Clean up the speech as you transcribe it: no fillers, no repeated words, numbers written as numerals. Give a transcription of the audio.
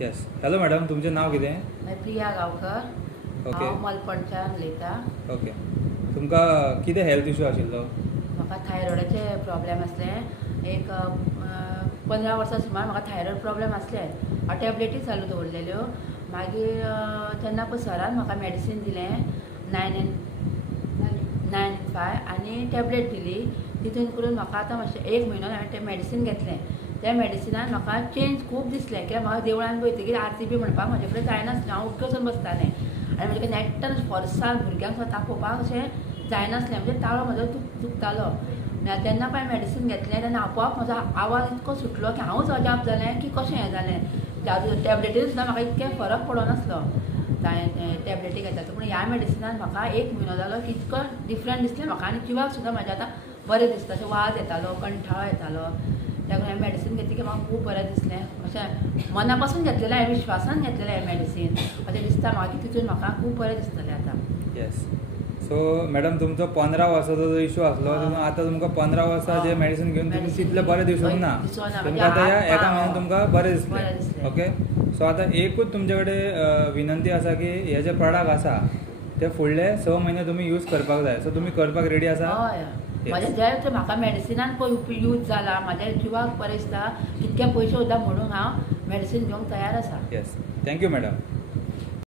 Yes. Hello madam, तुमचें नाव कितें? Priya Gaonkar. Okay. हांव मलपणच्यान उलयतां. ओके. तुमकां कितें हेल्थ इश्यू आशिल्लो? म्हाका थायरॉयडाचे प्रॉब्लेम आसले. एक 15 वर्सां सुमार म्हाका थायरॉयड प्रॉब्लेम आसले. हांव टॅबलेटी चालू दवरलेल्यो. मागीर तेन्ना पळय सरान म्हाका मॅडिसीन दिलें 995 आनी टॅबलेट दिली. तितून करून म्हाका आतां मातशें 1 म्हयनो हांवें तें मॅडिसीन घेतलें. त्या मॅडिसिनान म्हाका चेंज खूब दिसलें, कित्याक म्हाका देवळान वयतकीर आरती बी म्हणपाक म्हाजे कडेन जायनासलें. हांव उठ्ठ वचून बसतालें आनी म्हजे नेट्टान फोर्सान भुरग्यांक सुद्दां तापोवपाक अशें जायनासलें. म्हणजे ताळो म्हजो दुखतालो. तेन्ना पळय मॅडिसीन घेतलें तेन्ना आपोआप म्हजो आवाज इतको सुटलो की हांवूच अजाप जालें की कशें हें जालें. टॅबलेटीन सुद्दां म्हाका इतकें फरक पडनासलो टॅबलेटी घेतालो. पूण ह्या मॅडिसिनान म्हाका 1 म्हयनो जालो की इतको डिफरंट दिसलें म्हाका. आनी जिवाक सुद्दां म्हाज्या आतां बरें दिसता. अशें वाज येतालो, कंठाळो येतालो. त्या हांवें मॅडिसीन घेतली की म्हाका खूब बरें दिसलें. अशें मना पासून घेतलेलें हांवें, विश्वासान घेतलेलें हें मॅडिसीन. अशें दिसता म्हाका की तितून म्हाका खूब बरें दिसतलें आतां. येस. सो मॅडम, तुमचो 15 वर्साचो जो इश्यू आसलो तितून आतां तुमकां 15 वर्सां जे मॅडिसीन घेवन तुमी तितलें बरें दिसूंक ना. तुमकां आतां ह्या एका म्हयन्यान तुमकां बरें दिसलें. ओके. सो आतां एकूच तुमचे कडेन विनंती आसा की हे जे प्रॉडक्ट आसा ते फुडले 6 म्हयने तुमी यूज करपाक जाय. सो तुमी करपाक रेडी आसा? हय. म्हाज्या जे म्हाका मॅडिसिनान पळय यूज जाला, म्हाज्या जिवाक बरें दिसता. कितके पयशे सुद्दां म्हणून हांव मॅडिसीन घेवंक तयार आसा. येस. Thank you madam.